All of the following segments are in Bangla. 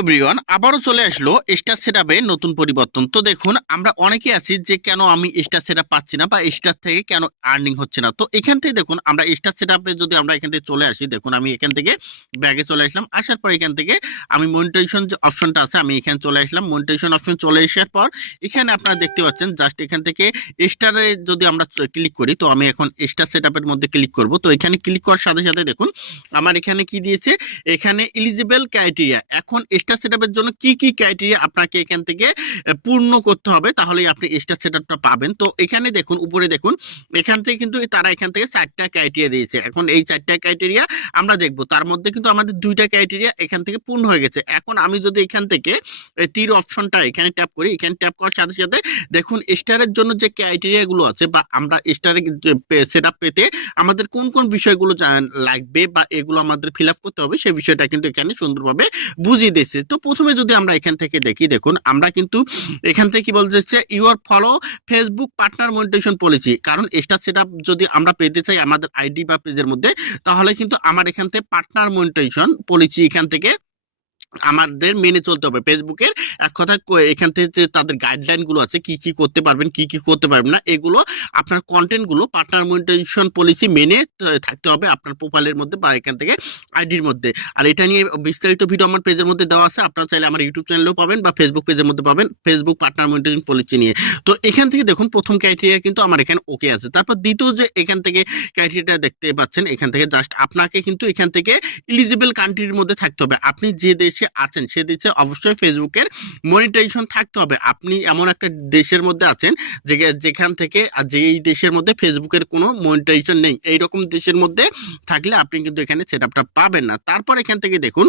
এভরিওয়ান আবারও চলে আসলো স্টার সেটআপে নতুন পরিবর্তন। তো দেখুন, আমরা অনেকে আছি যে কেন আমি স্টার সেটআপ পাচ্ছি না বা স্টার থেকে কেন আর্নিং হচ্ছে না। তো এখান থেকে দেখুন, আমরা স্টার সেটআপে যদি আমরা এখান থেকে চলে আসি, দেখুন, আমি এখান থেকে ব্যাগে চলে আসলাম। আসার পর এখান থেকে আমি মনিটাইজেশন যে অপশনটা আছে, আমি এখানে চলে আসলাম। মনিটাইজেশন অপশন চলে আসার পর এখানে আপনারা দেখতে পাচ্ছেন জাস্ট এখান থেকে স্টারে যদি আমরা ক্লিক করি, তো আমি এখন স্টার সেটআপের মধ্যে ক্লিক করব। তো এখানে ক্লিক করার সাথে সাথে দেখুন, আমার এখানে কি দিয়েছে? এখানে এলিজিবল ক্রাইটেরিয়া এখন স্টার সেটআপের জন্য কি কি ক্রাইটেরিয়া আপনাকে এখান থেকে পূর্ণ করতে হবে, তাহলেই আপনি স্টার সেটআপটা পাবেন। তো এখানে দেখুন, উপরে দেখুন, এখান থেকে কিন্তু তারা এখান থেকে চারটা ক্রাইটেরিয়া দিয়েছে। এখন এই চারটা ক্রাইটেরিয়া আমরা দেখব। তার মধ্যে কিন্তু আমাদের দুইটা ক্রাইটেরিয়া এখান থেকে পূর্ণ হয়ে গেছে। এখন আমি যদি এখান থেকে তীর অপশনটা এখানে ট্যাপ করি, এখানে ট্যাপ করার সাথে সাথে দেখুন স্টারের জন্য যে ক্রাইটেরিয়া গুলো আছে বা আমরা স্টারে সেট পেতে আমাদের কোন কোন বিষয়গুলো লাগবে বা এগুলো আমাদের ফিল করতে হবে, সেই বিষয়টা কিন্তু এখানে সুন্দরভাবে বুঝিয়ে দিয়েছে। তো প্রথমে যদি আমরা এখান থেকে দেখি, দেখুন, আমরা কিন্তু এখান থেকে কি বলতেছে your follow Facebook partner monetisation policy কারণ এটা সেটা যদি আমরা পেতে চাই আমাদের আইডি বা পেজের মধ্যে, তাহলে কিন্তু আমার এখান থেকে পার্টনার মনিটেশন পলিসি এখান থেকে আমাদের মেনে চলতে হবে। ফেসবুকের এক কথা এখান থেকে যে তাদের গাইডলাইনগুলো আছে, কি কি করতে পারবেন, কি কি করতে পারবেন না, এগুলো আপনার কন্টেন্টগুলো পার্টনার মনিটাইজেশন পলিসি মেনে থাকতে হবে আপনার প্রোফাইলের মধ্যে বা এখান থেকে আইডির মধ্যে। আর এটা নিয়ে বিস্তারিত ভিডিও আমার পেজের মধ্যে দেওয়া আছে, আপনারা চাইলে আমার ইউটিউব চ্যানেলেও পাবেন বা ফেসবুক পেজের মধ্যে পাবেন ফেসবুক পার্টনার মনিটাইজেশন পলিসি নিয়ে। তো এখান থেকে দেখুন, প্রথম ক্রাইটেরিয়া কিন্তু আমার এখানে ওকে আছে। তারপর দ্বিতীয় যে এখান থেকে ক্রাইটেরিয়াটা দেখতে পাচ্ছেন, এখান থেকে জাস্ট আপনাকে কিন্তু এখান থেকে ইলিজিবল কান্ট্রির মধ্যে থাকতে হবে। আপনি যে দেশে আছেন, সে দেশে অবশ্যই ফেসবুকের মনিটাইজেশন থাকতে হবে। আপনি এমন একটা দেশের মধ্যে আছেন, যে যেখান থেকে, আর যেই দেশের মধ্যে ফেসবুকের কোনো মনিটাইজেশন নেই। এইরকম দেশের মধ্যে থাকলে আপনি কিন্তু এখানে সেট পাবেন না। তারপর এখান থেকে দেখুন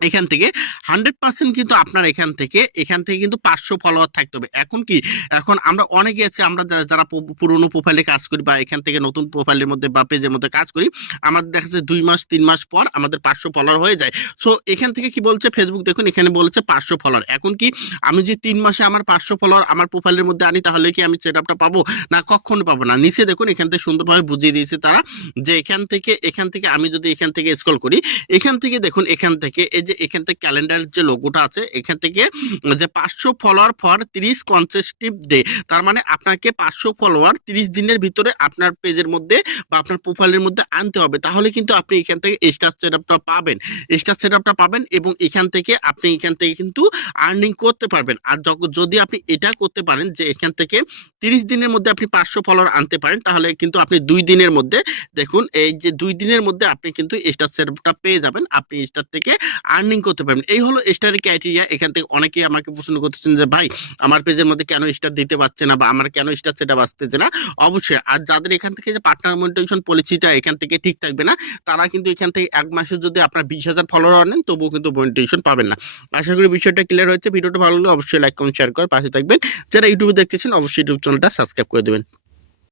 এখান থেকে হান্ড্রেড পার্সেন্ট কিন্তু আপনার এখান থেকে এখান থেকে কিন্তু পাঁচশো ফলোয়ার থাকতে হবে। এখন কি? এখন আমরা অনেকে আছে, আমরা যারা পুরনো প্রোফাইলে কাজ করি বা এখান থেকে নতুন প্রোফাইলের মধ্যে বা পেজের মধ্যে কাজ করি, আমাদের দেখা যাচ্ছে দুই মাস, তিন মাস পর আমাদের পাঁচশো ফলোয়ার হয়ে যায়। সো এখান থেকে কি বলছে? ফেসবুক দেখুন, এখানে বলেছে পাঁচশো ফলোয়ার এখন কি? আমি যে তিন মাসে আমার পাঁচশো ফলোয়ার আমার প্রোফাইলের মধ্যে আনি, তাহলে কি আমি সেট আপটা পাবো? না, কখনো পাবো না। নিচে দেখুন, এখান থেকে সুন্দরভাবে বুঝিয়ে দিয়েছে তারা যে এখান থেকে এখান থেকে আমি যদি এখান থেকে স্ক্রল করি, এখান থেকে দেখুন, এখান থেকে যে এখান থেকে ক্যালেন্ডার যে লোগোটা আছে, এখান থেকে যে পাঁচশো ফলোয়ার ফর তিরিশ কনসেস্টিভ ডে তার মানে আপনাকে পাঁচশো ফলোয়ার তিরিশ দিনের ভিতরে আপনার পেজের মধ্যে বা আপনার প্রোফাইলের মধ্যে আনতে হবে। তাহলে কিন্তু আপনি এখান থেকে স্টার সেটআপটা পাবেন। স্টার সেটআপটা পাবেন এবং এখান থেকে আপনি এখান থেকে কিন্তু আর্নিং করতে পারবেন। আর যদি আপনি এটা করতে পারেন যে এখান থেকে তিরিশ দিনের মধ্যে আপনি পাঁচশো ফলোয়ার আনতে পারেন, তাহলে কিন্তু আপনি দুই দিনের মধ্যে দেখুন, এই যে দুই দিনের মধ্যে আপনি কিন্তু স্টার সেটআপটা পেয়ে যাবেন। আপনি স্টার থেকে আর্নিং করতে পারবেন। এই হলো স্টারের ক্রাইটেরিয়া এখান থেকে অনেকেই আমাকে প্রশ্ন করতেছেন যে, ভাই, আমার পেজের মধ্যে কেন স্টার দিতে পারছে না বা আমার কেন স্টার সেটা বাঁচতেছে না? অবশ্যই। আর যাদের এখান থেকে যে পার্টনার মনিটাইজেশন পলিসিটা এখান থেকে ঠিক থাকবে না, তারা কিন্তু এখান থেকে এক মাসে যদি আপনার বিশ হাজার ফলোয়ার নেন, তবুও কিন্তু মনিটাইজেশন পাবেন না। আশা করি বিষয়টা ক্লিয়ার হয়েছে। ভিডিওটা ভালো লাগলে অবশ্যই লাইক কমেন্ট শেয়ার করে পাশে থাকবেন। যারা ইউটিউবে দেখতেছেন, অবশ্যই ইউটিউব চ্যানেলটা সাবস্ক্রাইব করে দেবেন।